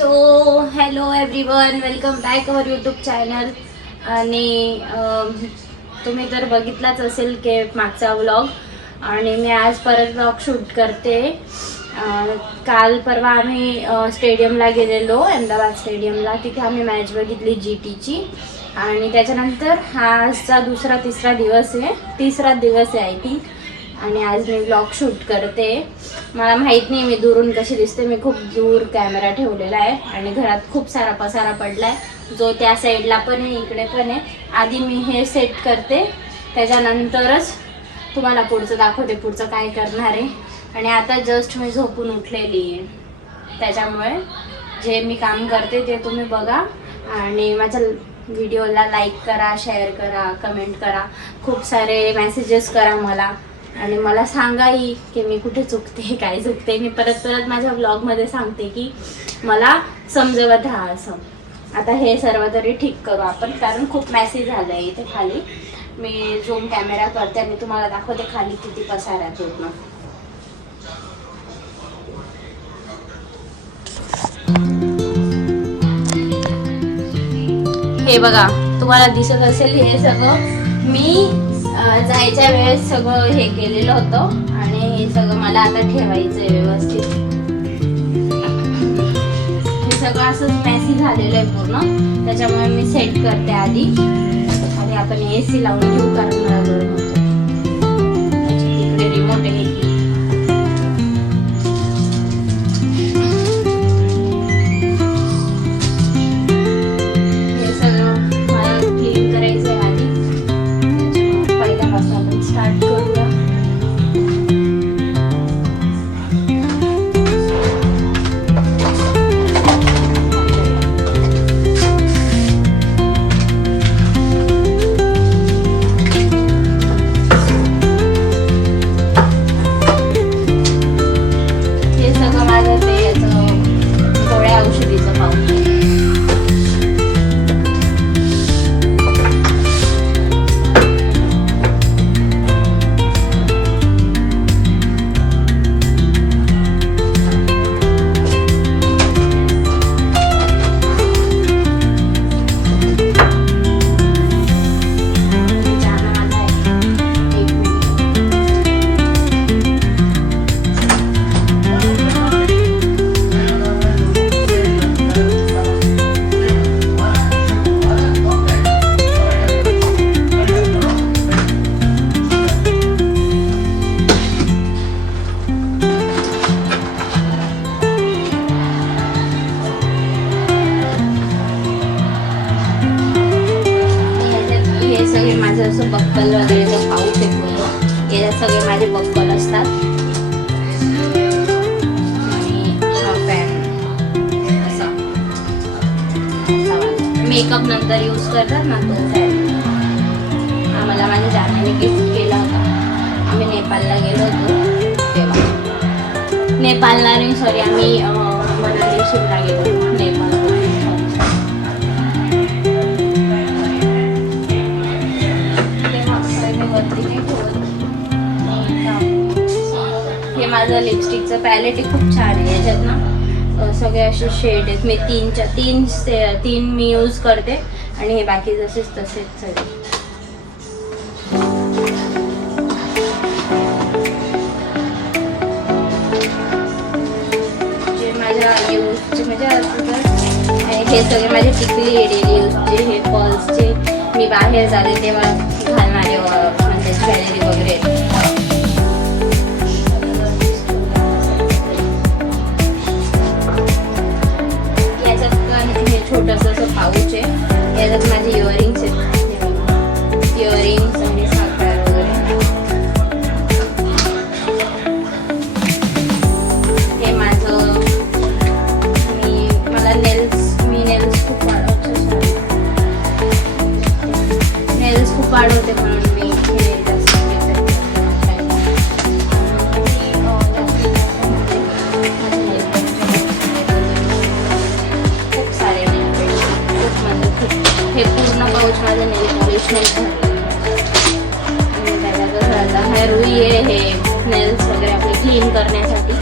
So hello everyone, welcome back our YouTube channel. आणि तुम्ही तर बघितलाच असेल की मागचा व्लॉग. आणि मी आज परत व्लॉग शूट करते. काल परवा आम्ही स्टेडियमला गेलेलो, अहमदाबाद स्टेडियमला. तिथे आम्ही मॅच बघितली GTची. आणि त्याच्यानंतर हा आजचा तिसरा दिवस आहे आय थिंक. आणि आज मी व्लॉग शूट करते. मला माहीत नाही मी दुरून कशी दिसते. मी खूप दूर कॅमेरा ठेवलेला आहे आणि घरात खूप सारा पसारा पडला आहे, जो त्या साईडला पण आहे, इकडे पण आहे. आधी मी हे सेट करते, त्याच्यानंतरच तुम्हाला पुढचं दाखवते, पुढचं काय करणार आहे. आणि आता जस्ट मी झोपून उठलेली आहे, त्याच्यामुळे जे मी काम करते ते तुम्ही बघा. आणि माझ्या व्हिडिओला लाईक करा, शेअर करा, कमेंट करा, खूप सारे मेसेजेस करा मला. आणि मला सांगाही की मी कुठे चुकते, काय चुकते. मी परत माझ्या व्लॉगमध्ये सांगते की मला समजवत राहा असं. आता हे सर्व तरी ठीक करू आपण, कारण खूप मेसेज झालं आहे इथे खाली. मी झूम कॅमेरा करते आणि तुम्हाला दाखवते खाली किती पसारा आहे पूर्ण. हे बघा, तुम्हाला दिसत असेल हे सगळं मी जायच्या वेळेस सगळं हे केलेलं होतं. आणि हे सगळं मला आता ठेवायचं आहे व्यवस्थित. हे सगळं असंच मॅसी झालेलं आहे पूर्ण, त्याच्यामुळे मी सेट करते आधी. आणि आपण AC लावून घेऊ, कारण मला गरम होतं. तिकडे रिमोट आहे. हे सगळं मला क्लीन करायचं आहे आधी. पहिल्यापासून आपण स्टार्ट करूया. हे सगळं माझं ते याचं गोळ्या औषधीचं पाऊच आहे. असं बक्कल वगैरेचं पाऊच आहे पूर्ण. याच्यात सगळे माझे बक्कल असतात. आणि हा पॅन असा मेकअप नंतर यूज करतात ना, तो पॅन आम्हाला माझ्या जाण्याने गिफ्ट केला होता. आम्ही नेपाळला गेलो होतो तेव्हा. नेपाळला नाही, सॉरी, आम्ही मनाली शिमला गेलो होतो. नेपाळ हे माझं लिपस्टिकचं पॅलेट आहे, खूप छान आहे. याच्यात ना सगळे असे शेड आहेत. मी तीन मी यूज करते. आणि हे बाकी तसेच सगळे. जे माझ्या यूजचे म्हणजे हे सगळे माझे टिकली डेली यूजचे, हे पर्सचे मी बाहेर जाते तेव्हा घालणारे म्हणजे ज्वेलरी वगैरे. छोटंसं असं पाऊच आहे. याच्यात माझे इयरिंग्स आहेत, इयरिंग्स आणि साखर वगैरे. हे माझं मला नेल्स खूप वाढवते म्हणून मी हे जास्त हे पूर्ण पाऊच माझं नेल पॉलिश नाही. आणि त्याच्यात हे रुई आहे, हे नेल्स वगैरे आपले क्लीन करण्यासाठी.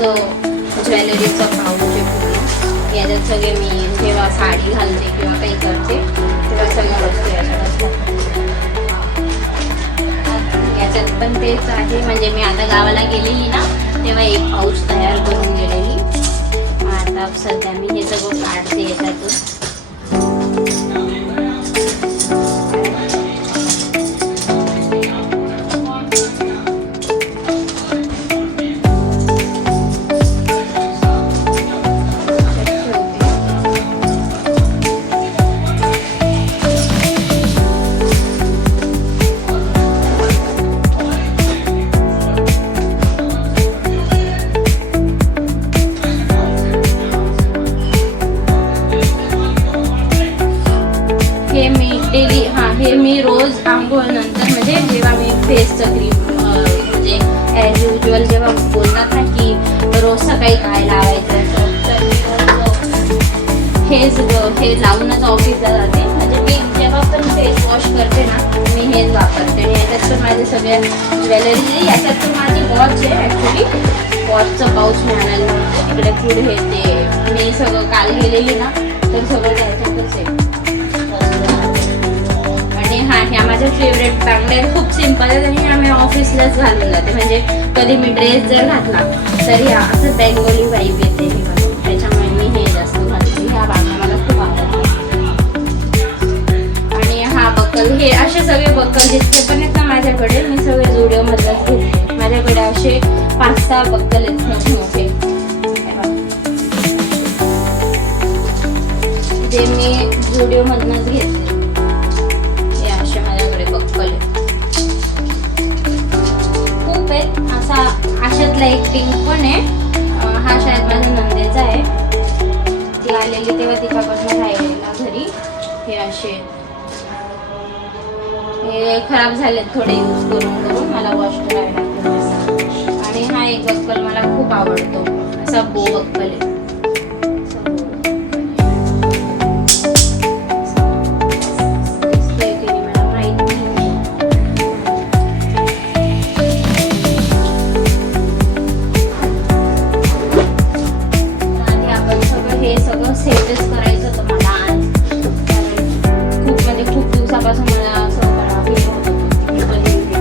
असं ज्वेलरीचं पाऊच आहे पूर्ण. याच्यात सगळे मी जेव्हा साडी घालते किंवा काही करते तेव्हा सगळ्या वस्तू याच्यात असतात. याच्यात पण तेच आहे, म्हणजे मी आता गावाला गेलेली ना तेव्हा एक पाऊच तयार करून गेलेली. आता सध्या मी हे सगळं काढते याच्यातून. हे मी रोज आंघोळ नंतर, म्हणजे जेव्हा मी फेसचं क्रीम म्हणजे ॲज युजल जेव्हा बोलतात ना की रोज सकाळी काय लावायचं तर मी हे लावूनच ऑफिसला जाते. म्हणजे मी जेव्हा पण फेस वॉश करते ना मी हेच वापरते. आणि याच्यात पण माझे सगळ्या ज्वेलरी, याच्यात पण माझी वॉच आहे ॲक्च्युली. वॉचचं पाऊच मिळालेलं नव्हतं तिकडे पुढे ते मी सगळं काल गेलेली ना तर सगळं त्याच्यातच आहे. ह्या माझ्या फेवरेट बांगड्या खूप सिम्पल आहेत आणि आम्ही ऑफिसलाच घालून जाते. म्हणजे कधी मी ड्रेस जर घातला तरी असं बेंगोली वाईब येते हे म्हणून, त्याच्यामुळे मी हे जास्त घालते. ह्या बांगड्या मला खूप आवडतात. आणि हा बक्कल, हे असे सगळे बक्कल जितके पण आहेत ना माझ्याकडे मी सगळे झुडिओमधूनच घेतले. माझ्याकडे असे 5-6 बक्कल आहेत मोठे मोठे जे मी झुडिओमधूनच घेतले. खूप आहेत. अशातला एक पिंक पण आहे. हा शायद माझ्या नंदेचा आहे. ती आलेली तेव्हा तिच्याकडनं राहिलेला घरी. हे असे हे खराब झालेत थोडे यूज करून करून, मला वॉश करायला लागतं. आणि हा एक बक्कल मला खूप आवडतो, असा बो बक्कल आहे. सेटच करायचं होतं मला आज, खूप म्हणजे खूप दिवसापासून मला असं हे होत होतं की कधी हे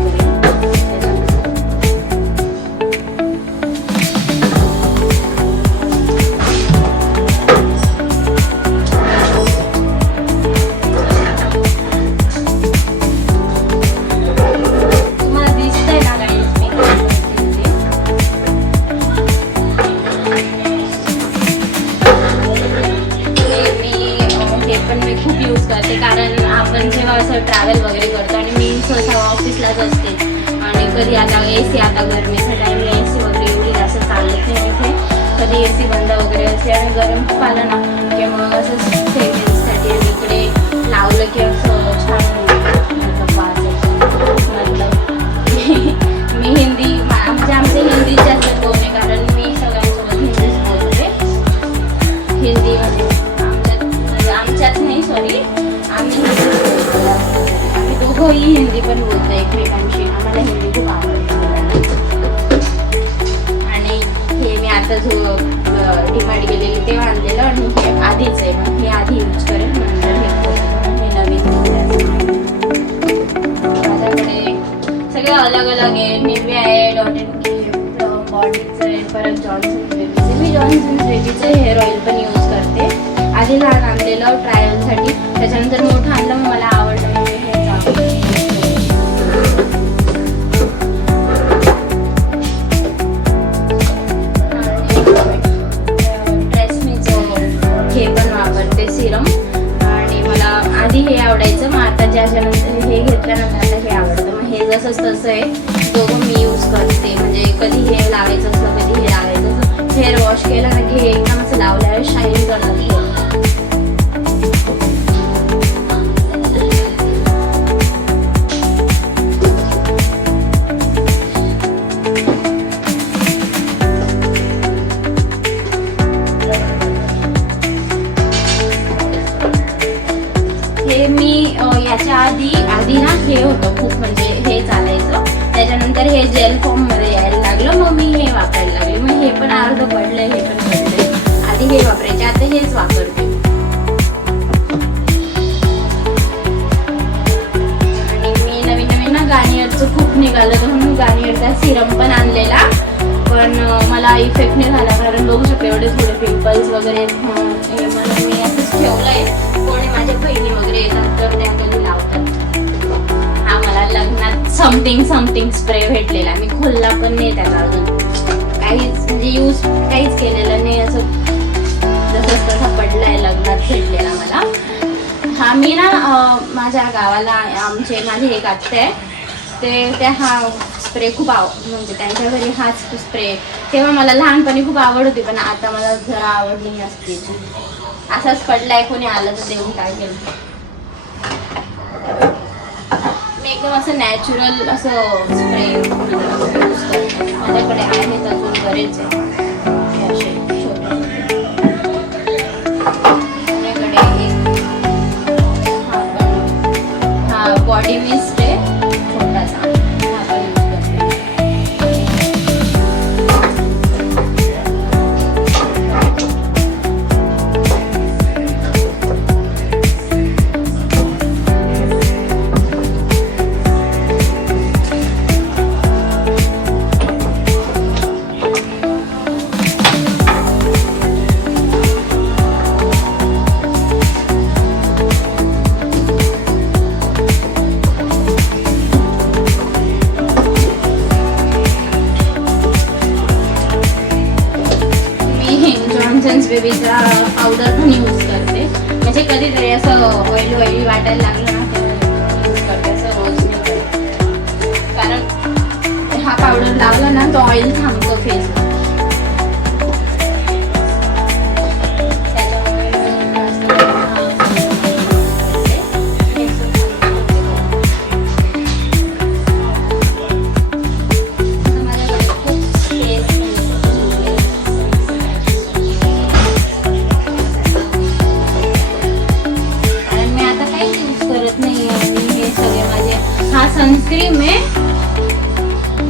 तुम्हाला दिसतंय ना गाईज मी खूप यूज करते. कारण आपण जेव्हा असं ट्रॅव्हल वगैरे करतो आणि मी सहसा ऑफिसलाच असते आणि कधी आता AC, आता गरमीच्या टाईमला AC वगैरे एवढी जास्त चालत नाही इथे. कधी AC बंद वगैरे असते आणि गरम खूप आलं ना की मग असं फ्रेग्रन्ससाठी इकडे लावलं की असं छान मी हिंदी, म्हणजे आमचे हिंदी जास्त बोलणे, कारण मी सगळ्यांसोबत हिंदीच बोलते. हिंदी म्हणजे आमच्यात नाही, सॉरी, आम्ही दोघंही हिंदी पण बोलतो एकमेकांशी. आम्हाला हिंदी खूप आवडते. आणि हे मी आता जो डिमांड गेलेली तेव्हा आणलेलं आणि हे आधीच आहे, मग हे आधी यूज करेन नंतर हे नवीन. माझ्याकडे सगळे अलग अलग आहे. निव्या आहे, डॉट एंड की, बॉडीचं आहे, परत जॉन्सन बेबीचं. मी जॉन्सन बेबीचं हेअर ऑइल पण यूज करते. आधी लहान आणलेलं ट्रायलसाठी, त्याच्यानंतर मोठं आणलं, मग मला आवडलं म्हणजे हे ट्रेसमीचं हे पण वापरते सिरम. आणि मला आधी हे आवडायचं, मग आता ज्याच्यानंतर हे घेतल्यानंतर आता हे आवडतं. मग हे जसंच तसं आहे, दोघं मी यूज करते. म्हणजे कधी हे लावायचं असलं कधी हे लावायचं असलं. हेअर वॉश केलं ना की हे एकदम असं लावल्यावर शाईन करतात. हे मी याच्या आधी ना हे होतं खूप, म्हणजे हे चालायचं. त्याच्यानंतर हे जेल फॉर्म मध्ये यायला लागलं, मग मी हे वापरायला लागले. मग हे पण अर्ध गार्नियरचा सिरम पण आणलेला, पण मला इफेक्ट नाही झाला कारण बघू शकते एवढे थोडे पिंपल्स वगैरे. मला मी असंच ठेवलंय, कोणी माझ्या बहिणी वगैरे येतात तर त्या कधी लावतात. हा मला लग्नात समथिंग स्प्रे भेटलेला, मी खोलला पण नाही त्याचा अजून, काहीच म्हणजे यूज काहीच केलेलं नाही, असं जसं तसा पडलाय लग्नात भेटलेला मला. हा मी ना माझ्या गावाला माझे एक आत्या आहे ते त्या हा स्प्रे खूप म्हणजे त्यांच्या घरी हाच स्प्रे, तेव्हा मला लहानपणी खूप आवड होती पण आता मला जरा आवड नाही असते. असाच पडलाय, कोणी आलं तर देऊन काय केलं. मी एकदम असं नॅचरल असं स्प्रे यूज करते, माझ्याकडे आहेत अजून बरेच आहे असे छोटे. माझ्याकडे हा बॉडी मिस्ट आहे छोटासा, हा पण यूज करते. बेबीचा पावडर पण यूज करते, म्हणजे कधीतरी असं ऑइली वाटायला लागलं ना तेव्हा यूज करते, असं रोज नाही करत. कारण हा पावडर लावला ना तो ऑइल थांबतो फेस. सनस्क्रीम आहे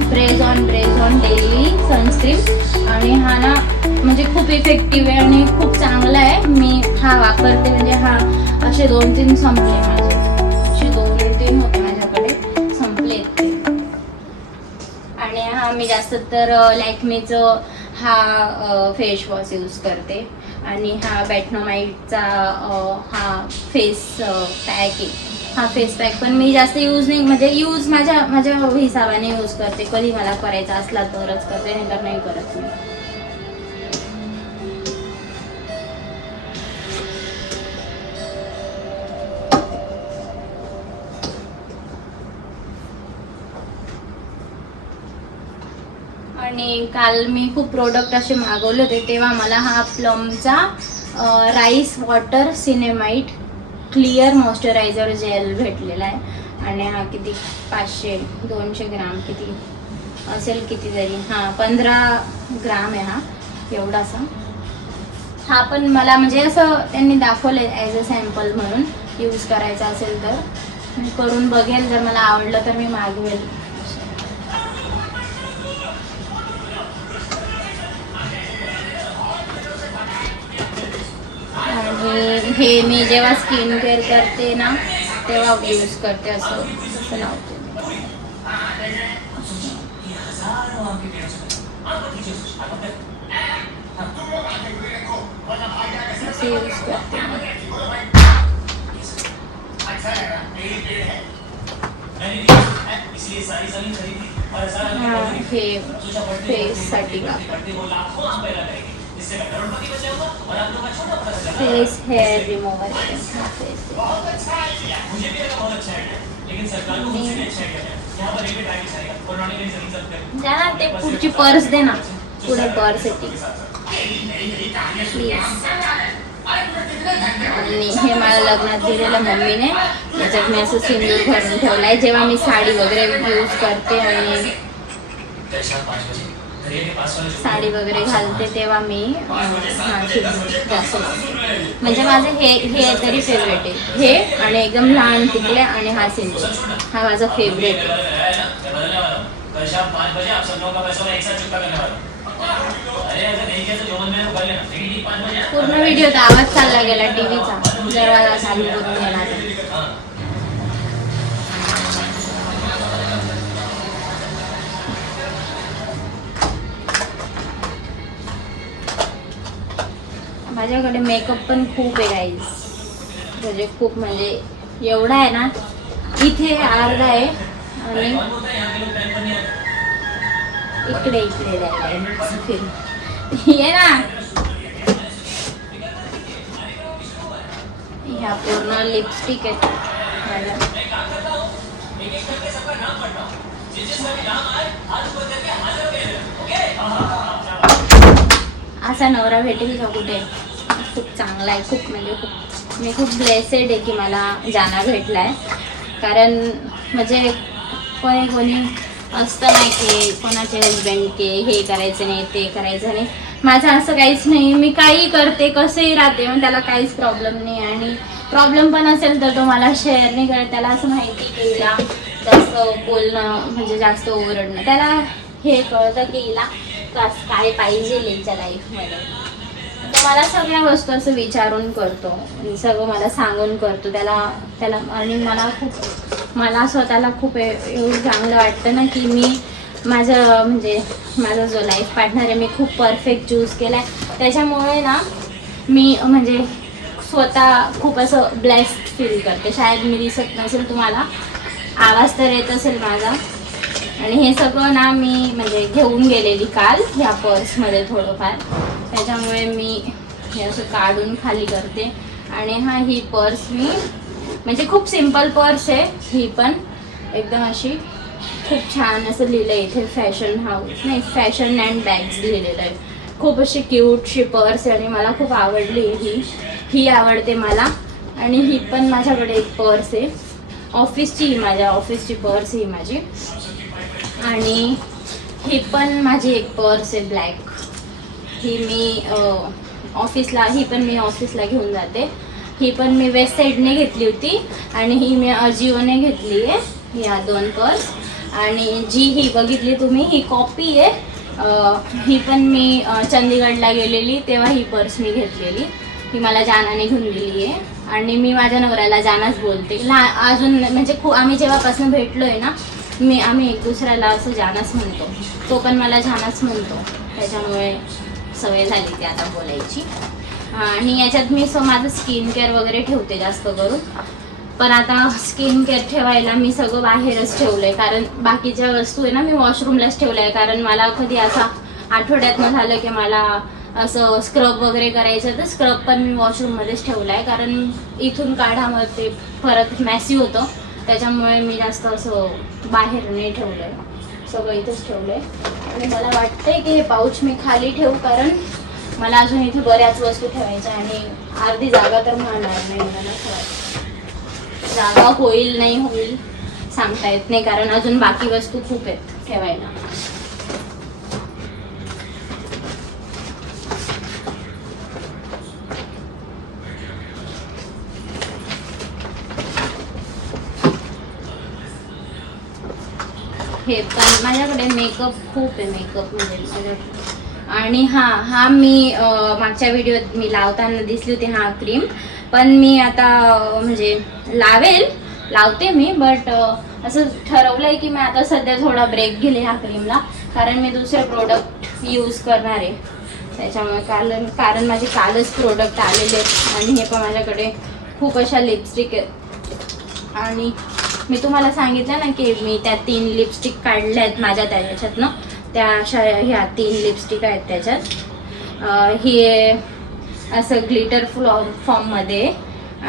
ब्रेज ऑन डेली सनस्क्रीम, आणि हा ना म्हणजे खूप इफेक्टिव्ह आहे आणि खूप चांगला आहे. मी हा वापरते, म्हणजे हा असे 2-3 संपले माझे, असे 2-3 होते माझ्याकडे, संपले ते. आणि हा मी जास्त तर लॅक्मेचं हा फेस वॉश यूज करते, आणि हा बॅटनोमाइटचा हा फेस पॅक आहे. हा फेस पॅक पण मी जास्त यूज नाही, म्हणजे यूज माझ्या हिसाबाने यूज करते, कधी मला करायचा असला तरच करते, नाही तर नाही करत मी. आणि काल मी खूप प्रोडक्ट असे मागवले होते, तेव्हा मला हा प्लमचा राईस वॉटर सिनेमाइट क्लिअर मॉइश्चरायझर जेल भेटलेला आहे. आणि हा किती 500-200 ग्राम किती असेल, कितीतरी, हा 15 ग्राम आहे हा एवढासा. हा पण मला म्हणजे असं त्यांनी दाखवले ॲज अ सॅम्पल म्हणून, यूज करायचा असेल तर मी करून बघेल, जर मला आवडलं तर मी मागवेल. आणि हे मी जेव्हा स्किन केअर करते ना तेव्हा यूज करते, असं लावते. असे यूज करते. हे फेससाठी फेस हेअर रिमूव्हर ना, ते पुढची पर्स दे ना, पुढे पर्स येते प्लीज. आणि हे मला लग्नात दिलेलं मम्मीने, त्याच्यात मी असं सिंदूर भरून ठेवलाय, जेव्हा मी साडी वगैरे यूज करते आणि साडी वगैरे घालते तेव्हा मी जास्त म्हणजे माझं हे तरी फेवरेट आहे, हे आणि एकदम लहान टिकले आणि हा सिंदूर, हा माझा फेवरेट आहे. पूर्ण व्हिडिओचा आवाज चालला गेला, टीव्हीचा दरवाजा चालू करून गेला. माझ्याकडे मेकअप पण खूप आहे गाईज, म्हणजे खूप, म्हणजे एवढा आहे ना, इथे अर्धा आहे आणि इकडे इकडे ये ना. ह्या पूर्ण लिपस्टिक आहेत माझ्या. असा नवरा भेटेल का कुठे? खूप चांगला आहे, खूप म्हणजे खूप, मी खूप ब्लेसेड आहे की मला जाना भेटला आहे. कारण म्हणजे कोणी कोणी असतं नाही की कोणाचे हजबंड के हे करायचं नाही ते करायचं नाही, माझं असं काहीच नाही. मी काही करते, कसंही राहते, मग त्याला काहीच प्रॉब्लेम नाही. आणि प्रॉब्लेम पण असेल तर तो मला शेअर नाही करत. त्याला असं माहिती की हिला जास्त बोलणं म्हणजे जास्त ओरडणं, त्याला हे कळतं की हिला काय पाहिजे हिच्या लाईफमध्ये. तो मला सगळ्या वस्तू असं विचारून करतो, सगळं मला सांगून करतो. त्याला आणि मला स्वतःला खूप एवढं चांगलं वाटतं ना की मी माझा जो लाईफ पार्टनर आहे मी खूप परफेक्ट चूज केला आहे. त्याच्यामुळे ना मी म्हणजे स्वतः खूप असं ब्लेस्ड फील करते. शाळेत मी दिसत नसेल तुम्हाला, आवाज तर येत असेल माझा. आणि हे सगळं ना मी म्हणजे घेऊन गेलेली काल ह्या पर्समध्ये थोडंफार, त्याच्यामुळे मी हे असं काढून खाली करते. आणि ही पर्स मी म्हणजे खूप सिम्पल पर्स आहे ही, पण एकदम अशी खूप छान असं लिहिलं आहे इथे, फॅशन हाऊस नाही, फॅशन अँड बॅग्स लिहिलेलं आहे. खूप अशी क्यूटशी पर्स आहे आणि मला खूप आवडली ही आवडते मला. आणि ही पण माझ्याकडे एक पर्स आहे ऑफिसची, माझ्या ऑफिसची पर्स ही माझी. आणि ही पण माझी एक पर्स आहे ब्लॅक, ही मी ऑफिसला घेऊन जाते. ही पण मी वेस्ट साईडने घेतली होती आणि ही मी अजिओने घेतली आहे, या 2 पर्स. आणि ही बघितली तुम्ही ही कॉपी आहे. ही पण मी चंदीगडला गेलेली तेव्हा ही पर्स मी घेतलेली, ही मला जानाने घेऊन दिली आहे. आणि मी माझ्या नवऱ्याला जानाच बोलते अजून, म्हणजे आम्ही जेव्हापासून भेटलोय ना आम्ही एक दुसऱ्याला असं जानाच म्हणतो, तो पण मला जानाच म्हणतो. त्याच्यामुळे सवय झाली ती आता बोलायची. आणि याच्यात मी माझं स्किन केअर वगैरे ठेवते जास्त करून, पण आता स्किन केअर ठेवायला मी सगळं बाहेरच ठेवलं आहे. कारण बाकीच्या वस्तू आहे ना मी वॉशरूमलाच ठेवलं आहे. कारण मला कधी असा आठवड्यातनं झालं की मला असं स्क्रब वगैरे करायचं तर स्क्रब पण मी वॉशरूममध्येच ठेवलं आहे. कारण इथून काढामध्ये ते परत मॅसी होतं, त्याच्यामुळे मी जास्त असं बाहेर नाही ठेवलं आहे, सगळं इथंच ठेवलं आहे. आणि मला वाटतंय की हे पाऊच मी खाली ठेवू, कारण मला अजून इथे बऱ्याच वस्तू ठेवायच्या आणि अर्धी जागा तर मिळणार नाही मला. जागा होईल नाही होईल सांगता येत नाही, कारण अजून बाकी वस्तू खूप आहेत ठेवायला. हे पण माझ्याकडे मेकअप खूप आहे, मेकअप म्हणजे माझ्याकडे. आणि मी मागच्या व्हिडिओत मी लावताना दिसली होती क्रीम, पण मी आता म्हणजे लावते मी, बट असं ठरवलंय की मी आता सध्या थोडा ब्रेक घेले ह्या क्रीमला, कारण मी दुसरे प्रोडक्ट यूज करणार आहे. त्याच्यामुळे कारण माझे कालच प्रोडक्ट आलेले आहेत. आणि हे पण माझ्याकडे खूप अशा लिपस्टिक आहेत. आणि मी तुम्हाला सांगितलं ना की मी त्या 3 लिपस्टिक काढल्या आहेत माझ्या त्याच्यातनं, त्या अशा ह्या 3 लिपस्टिक आहेत त्याच्यात. ही असं ग्लिटर फॉर्ममध्ये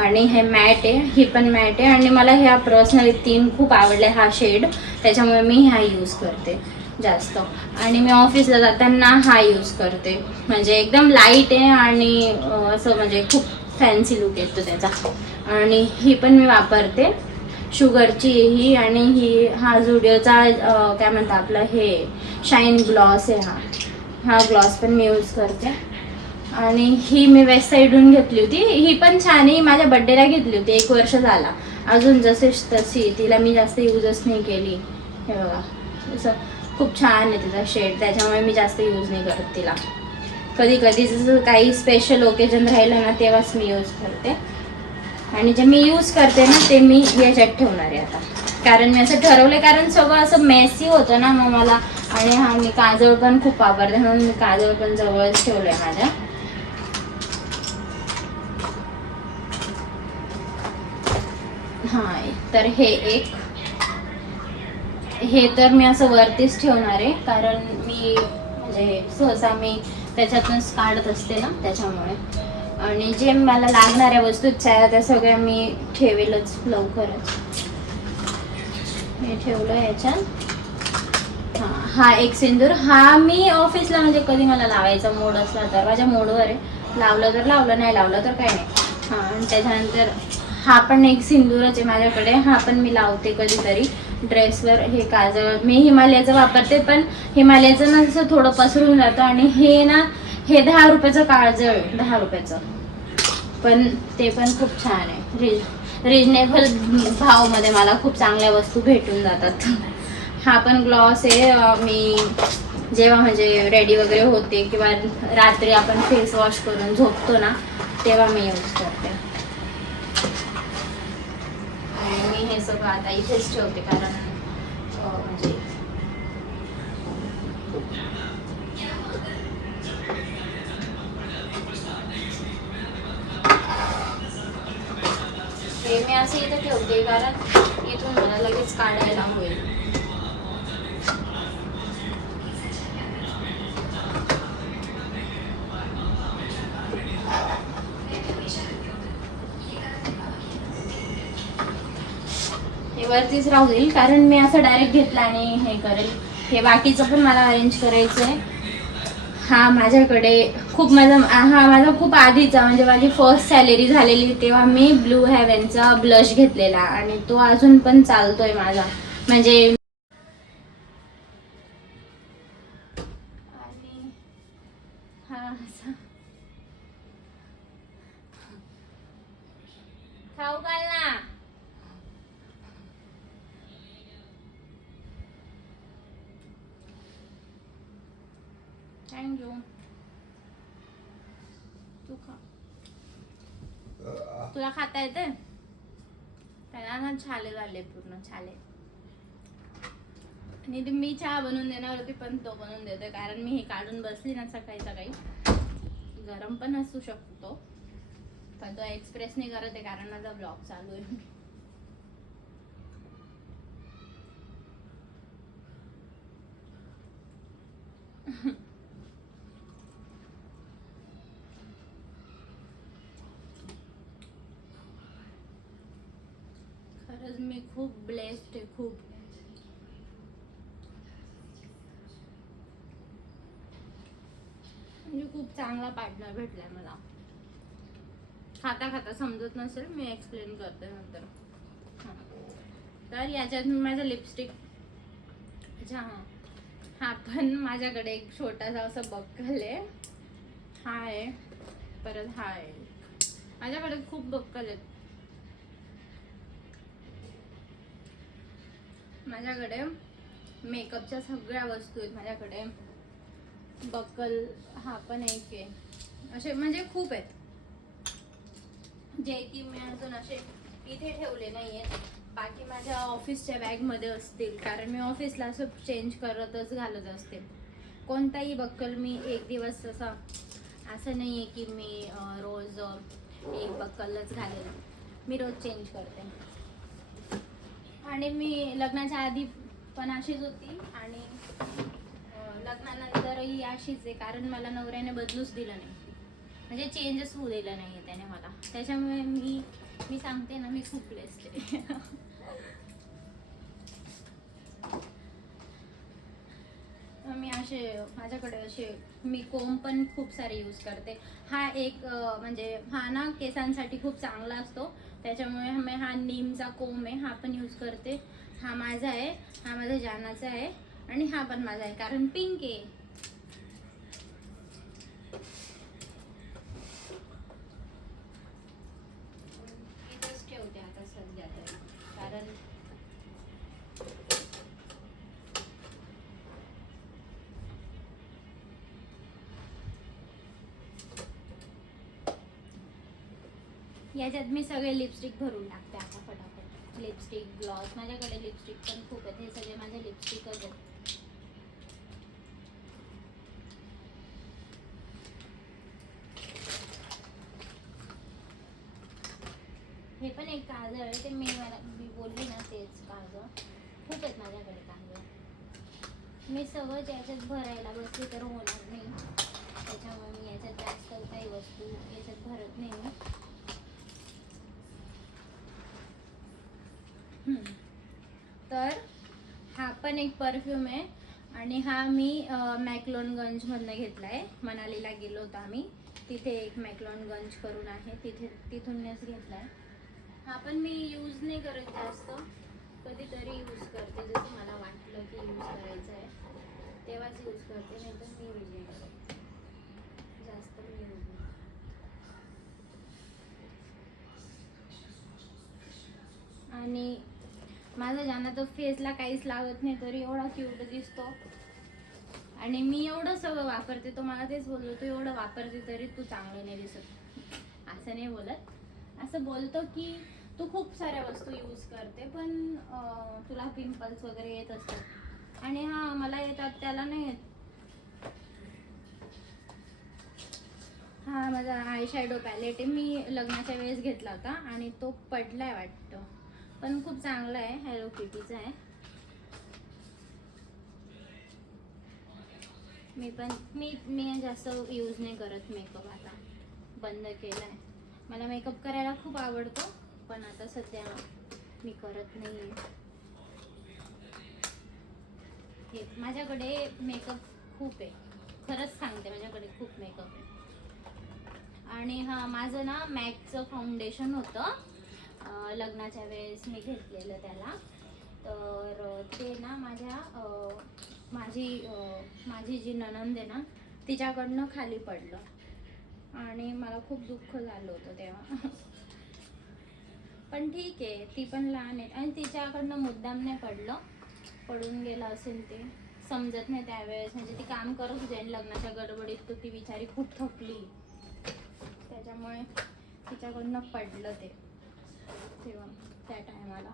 आणि हे मॅट आहे, ही पण मॅट आहे. आणि मला ह्या पर्सनली 3 खूप आवडल्या शेड, त्याच्यामुळे मी ह्या यूज करते जास्त. आणि मी ऑफिसला जाताना यूज करते, म्हणजे एकदम लाईट आहे आणि असं म्हणजे खूप फॅन्सी लुक येतो त्याचा. आणि ही पण मी वापरते शुगरची ही. आणि ही झुडिओचा काय म्हणतात आपलं हे शाईन ग्लॉस आहे, हा ग्लॉस पण मी यूज करते. आणि ही मी वेस्ट साईडहून घेतली होती, ही पण छान आहे, माझ्या बड्डेला घेतली होती, 1 वर्ष झाला अजून जसे तशी, तिला मी जास्त यूजच नाही केली. हे बघा असं खूप छान आहे तिचा शेड, त्याच्यामुळे मी जास्त यूज नाही करत तिला. कधी कधी जसं काही स्पेशल ओकेजन राहिलं ना तेव्हाच मी यूज करते. आणि जे मी यूज करते ना ते मी याच्यात ठेवणार आहे आता, कारण मी असं ठरवलं, कारण सगळं असं मेसी होतं ना मग मला. आणि मी काजळ पण खूप वापरते, म्हणून मी काजळ पण जवळच ठेवलंय माझ्या. हां, तर हे तर मी असं वरतीच ठेवणार आहे, कारण मी म्हणजे सहसा मी त्याच्यातूनच काढत असते ना, त्याच्यामुळे. आणि जे मला लागणाऱ्या वस्तू त्या सगळ्या मी ठेवेलच लवकरच. हे ठेवलं याच्यात. हां, हा एक सिंदूर. हा मी ऑफिसला म्हणजे कधी मला लावायचा मूड असला तर, माझ्या मूडवर आहे. लावलं तर लावलं, नाही लावलं तर काही नाही. हां, आणि त्याच्यानंतर हा पण एक सिंदूरच आहे माझ्याकडे. हा पण मी लावते कधीतरी ड्रेसवर. हे काजळ मी हिमालयाचं वापरते, पण हिमालयाचं ना असं थोडं पसरून जातं. आणि हे 10 रुपयाचं काजळ, 10 रुपयाचं, पण ते पण खूप छान आहे. रिजनेबल भावमध्ये मला खूप चांगल्या वस्तू भेटून जातात. हा पण ग्लॉस आहे. मी जेव्हा म्हणजे रेडी वगैरे होते किंवा रात्री आपण फेस वॉश करून झोपतो ना, तेव्हा मी यूज करते. आणि मी हे सगळं आता इथेच ठेवते, कारण म्हणजे हे मी असं इथं ठेवते, कारण इथून मला लगेच काढायला होईल. हे वरतीच राहू देईल, कारण मी असं डायरेक्ट घेतलं आणि हे करेल. हे बाकीचं पण मला अरेंज करायचं आहे. हा माझा खूप आधीचा, म्हणजे माझी फर्स्ट सॅलरी झालेली तेव्हा मी ब्लू हेव्हनचा ब्लश घेतलेला, आणि तो अजून पण चालतोय माझा. म्हणजे आणि हा खाऊ घाल ना. थँक्यू. तू खा. तुला खाता येते? त्याला ना छाले झाले, पूर्ण छाले. आणि मी चहा बनवून देणार होती, पण तो बनवून देतोय, कारण मी हे काढून बसली ना सकाळी सकाळी. गरम पण असू शकतो, पण तो एक्सप्रेस नाही करत आहे, कारण माझा ब्लॉग चालू आहे. खरंच मी खूप ब्लेस्ड आहे, खूप. म्हणजे खूप चांगला पार्टनर भेटलाय मला. खाता खाता समजत नसेल, मी एक्सप्लेन करते नंतर. तर याच्यात मी माझं लिपस्टिक. अच्छा, हा पण माझ्याकडे एक छोटासा असं बक्कल आहे. हा आहे, परत हा आहे. माझ्याकडे खूप बक्कल आहेत. माझ्याकडे मेकअपच्या सगळ्या वस्तू आहेत. माझ्याकडे बक्कल हा पण एक आहे. असे म्हणजे खूप आहेत, जे की मी अजून असे इथे ठेवले नाहीये. बाकी माझ्या ऑफिसच्या बॅगमध्ये असतील, कारण मी ऑफिसला असं चेंज करतच घालत असते. कोणताही बक्कल मी एक दिवस असं नाही आहे की मी रोज एक बक्कलच घालेल. मी रोज चेंज करते. आणि मी लग्नाच्या आधी पण अशीच होती, आणि लग्नानंतरही अशीच आहे, कारण मला नवऱ्याने बदलूच दिलं नाही, म्हणजे चेंजच होऊ दिलं नाही त्याने मला. त्याच्यामुळे मी सांगते ना, मी खूप ब्लेस्ड आहे. मी माझ्याकडे मी कोंब पण खूप सारे यूज करते. हा एक म्हणजे हा ना केसांसाठी खूप चांगला असतो, त्याच्यामुळे मी हा नीमचा कोंब आहे, हा पण यूज करते. हा माझा आहे, हा माझ्या जानाचा आहे, आणि हा पण माझा आहे, कारण पिंक आहे. इथंच ठेवते आता सध्या तरी, कारण याच्यात मी सगळे लिपस्टिक भरून टाकते आता फटाफट. लिपस्टिक, ग्लॉस, माझ्याकडे लिपस्टिक पण खूप आहेत. हे सगळे माझे लिपस्टिकच आहेत. हे पण एक काजळ आहे, ते मी बोलली ना तेच काजळ. खूप आहेत माझ्याकडे काजळ. मी सगळं याच्यात भरायला बसली तर होणार नाही, त्याच्यामुळे मी याच्यात जास्त काही वस्तू याच्यात भरत नाही मी. तर हा पण एक परफ्यूम आहे आणि हा मी मॅक्लोनगंजमधनं घेतला आहे. मनालीला गेलो होतो आम्ही, तिथे एक मॅक्लोनगंज करून आहे, तिथूनच घेतला आहे. हा पण मी यूज नाही करत जास्त, कधीतरी यूज करते, जसं मला वाटलं की यूज करायचं आहे तेव्हाच यूज करते, नाही तर मी यूज नाही करत जास्त. मी यूज नाही. आणि माझा ज्यांना तो फेसला काहीच लागत नाही तरी एवढा क्यूट दिसतो. आणि मी एवढं सगळं वापरते, तो मला तेच बोललो, तू एवढं वापरते तरी तू चांगलं नाही दिसत. असं नाही बोलत, असं बोलतो की तू खूप साऱ्या वस्तू यूज करते पण तुला पिंपल्स वगैरे येत असतात. आणि हा मला येतात, त्याला नाही येत. हा माझा आय शॅडो पॅलेट आहे, मी लग्नाच्या वेळेस घेतला होता आणि तो पडलाय वाटतं, पण खूप चांगला आहे, हॅलो किटीचा आहे. मी जास्त यूज नाही करत मेकअप, आता बंद केला आहे. मला मेकअप करायला खूप आवडतो पण आता सध्या मी करत नाही. हे माझ्याकडे मेकअप खूप आहे, खरंच सांगते, माझ्याकडे खूप मेकअप आहे. आणि हा माझं ना मॅकचं फाउंडेशन होतं, लग्नाच्या वेळेस मी घेतलेलं त्याला. तर ते ना माझी जी नणंद आहे ना तिच्याकडनं खाली पडलं आणि मला खूप दुःख झालं होतं तेव्हा. पण ठीक आहे, ती पण लहान आहे आणि तिच्याकडनं मुद्दाम नाही पडलं, पडून गेलं असेल, ते समजत नाही त्यावेळेस. म्हणजे ती काम करत होती आणि लग्नाच्या गडबडीत तर ती बिचारी खूप थकली, त्याच्यामुळे तिच्याकडनं पडलं ते तेव्हा त्या टायमाला.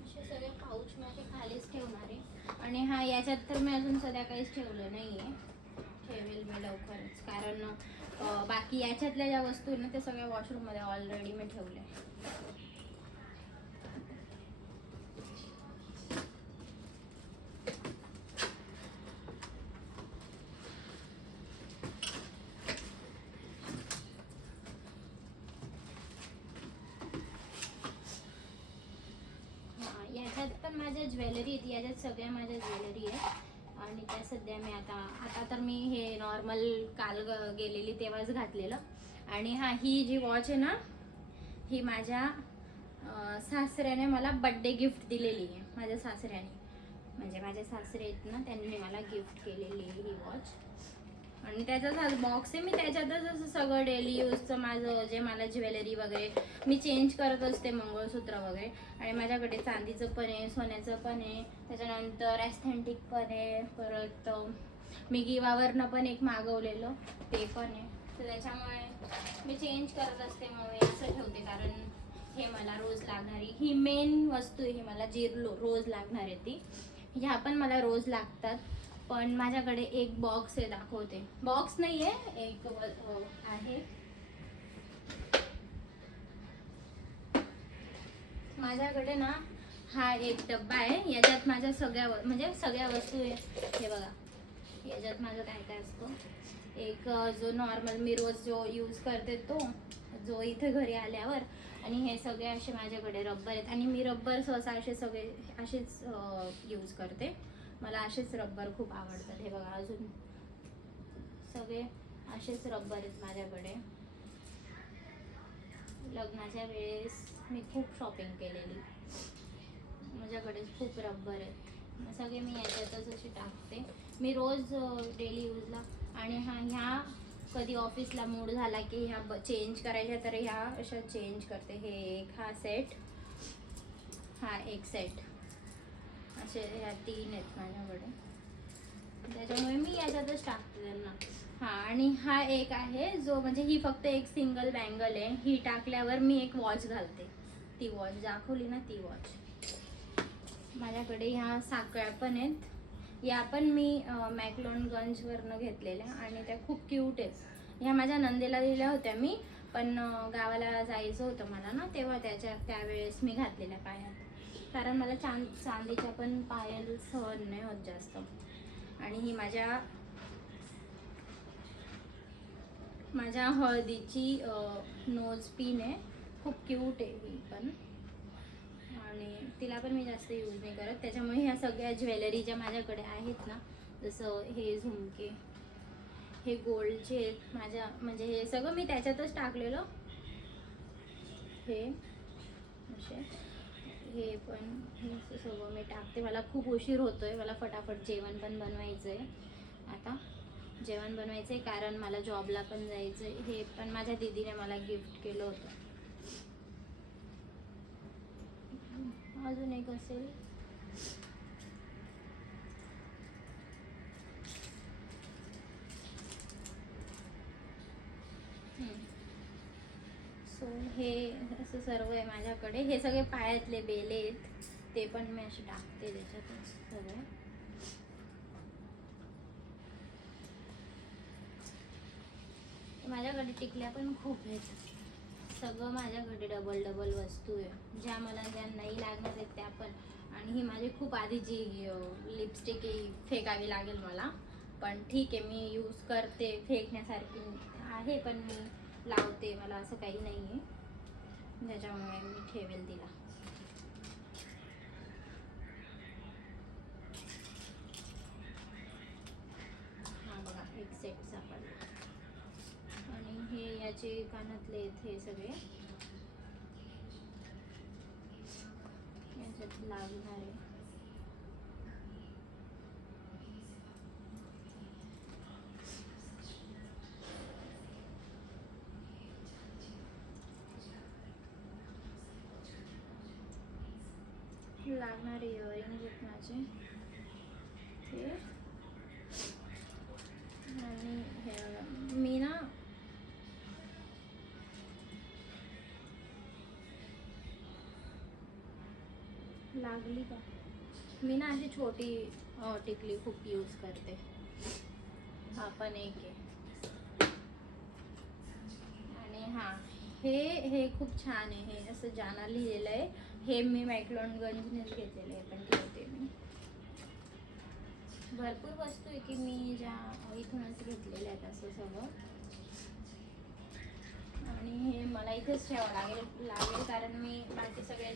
असे सगळे पाऊच मी असे खालीच ठेवणार आहे. आणि हा याच्यात तर मी अजून सध्या काहीच ठेवलं नाही आहे, ठेवेल मी लवकरच, कारण बाकी याच्यातल्या ज्या वस्तू आहेत ना त्या सगळ्या वॉशरूममध्ये ऑलरेडी मी ठेवल्या. याच्यात पण माझ्या ज्वेलरी आहेत, याच्यात सगळ्या माझ्या ज्वेलरी आहे. आणि त्या सध्या मी आता तर मी हे नॉर्मल काल गेलेली तेव्हाच घातलेलं. आणि हा ही जी वॉच आहे ना ही माझ्या सासऱ्याने मला बड्डे गिफ्ट दिलेली आहे. माझ्या सासऱ्याने, म्हणजे माझे सासरे आहेत ना, त्यांनी मला गिफ्ट केलेली आहे ही वॉच. आणि त्याचाच बॉक्स आहे, मी त्याच्यातच असं सगळं डेली यूजचं माझं जे मला ज्वेलरी वगैरे मी चेंज करत असते, मंगळसूत्र वगैरे. आणि माझ्याकडे चांदीचं पण आहे, सोन्याचं पण आहे, त्याच्यानंतर ॲस्थेंटिक पण आहे, परत मी गिवावरनं पण एक मागवलेलं ते पण आहे. तर त्याच्यामुळे मी चेंज करत असते, मग मी असं ठेवते, कारण हे मला रोज लागणारी ही मेन वस्तू आहे, ही मला जी रोज लागणार आहे ती. ह्या पण मला रोज लागतात. पण माझ्याकडे एक बॉक्स आहे, दाखवते. बॉक्स नाही आहे, एक आहे माझ्याकडे ना, हा एक डब्बा आहे, याच्यात माझ्या सगळ्या वस्तू आहे. हे बघा, याच्यात माझं काय काय असतं. एक जो नॉर्मल मी रोज जो यूज करते तो, जो इथे घरी आल्यावर. आणि हे सगळे असे माझ्याकडे रब्बर आहेत, आणि मी रब्बर सहसा असेच यूज करते. मला असेच रब्बर खूप आवडतात. हे बघा, अजून सगळे असेच रब्बर आहेत माझ्याकडे. लग्नाच्या वेळेस मी खूप शॉपिंग केलेली, माझ्याकडे खूप रब्बर आहेत, सगळे मी याच्यातच अशी टाकते, मी रोज डेली यूजला. आणि ह्या कधी ऑफिसला मूड झाला की ह्या चेंज करायच्या, तर ह्या अशा चेंज करते. हे एक, हा सेट, हा एक सेट, असे ह्या 3 आहेत माझ्याकडे, त्याच्यामुळे मी याच्यातच टाकते त्यांना. हा, आणि हा एक आहे जो, म्हणजे ही फक्त एक सिंगल बँगल आहे, ही टाकल्यावर मी एक वॉच घालते, ती वॉच दाखवली ना ती वॉच. माझ्याकडे ह्या साखळ्या पण आहेत, या पण मी मॅक्लोनगंजवरनं घेतलेल्या आणि त्या खूप क्यूट आहेत. ह्या माझ्या नंदेला दिल्या होत्या मी, पण गावाला जायचं होतं मला ना, तेव्हा त्यावेळेस मी घातलेल्या पायात, कारण मला चांदीच्या पण पायल सहन नाही होत जास्त. आणि ही माझ्या हळदीची नोज पिन आहे, खूप क्यूट आहे ही पण. आणि तिला पण मी जास्त यूज नाही करत, त्याच्यामुळे ह्या सगळ्या ज्वेलरी ज्या माझ्याकडे आहेत ना, जसं हे झुमके, हे गोल्डचे माझ्या, म्हणजे हे सगळं मी त्याच्यातच टाकलेलं. हे असे, हे पण, हे सगळं मी टाकते. मला खूप उशीर होतोय, मला फटाफट जेवण पण बनवायचं आहे. आता जेवण बनवायचं आहे कारण मला जॉबला पण जायचं आहे. हे पण माझ्या दीदीने मला गिफ्ट केलं होतं. अजून एक असेल, सो हे असं सर्व आहे माझ्याकडे. हे सगळे पायातले बेले आहेत, ते पण मी असे टाकते त्याच्यातच सगळे. माझ्याकडे टिकल्या पण खूप आहेत, सगळं माझ्याकडे डबल डबल वस्तू आहे, ज्या नाही लागणार आहेत त्या पण. आणि ही माझी खूप आधीची लिपस्टिक फेकावी लागेल मला, पण ठीक आहे, मी यूज करते, फेकण्यासारखी आहे पण मी लावते, मला असं काही नाही आहे, त्याच्यामुळे मी ठेवेल तिला. हा बघा, एक सेट सापडला. आणि हे याचे कानातले आहेत, हे सगळे याच्यात लागणार आहे. लागणारे इयरिंग्स आहेत माझे हे. आणि हे मी ना लागली का, मी ना अशी छोटी टिकली खूप यूज करते. हा पण एक आहे. आणि हां, हे खूप छान आहे, हे असं जाना लिहिलेलं आहे, हे मी मॅक्लोनगंजनेच घेतलेलं आहे, पण ठेवते मी. भरपूर वस्तू आहे की मी ज्या इथूनच घेतलेल्या आहेत असं सगळं. आणि हे मला इथेच ठेवावं लागेल कारण मी बाकी सगळ्या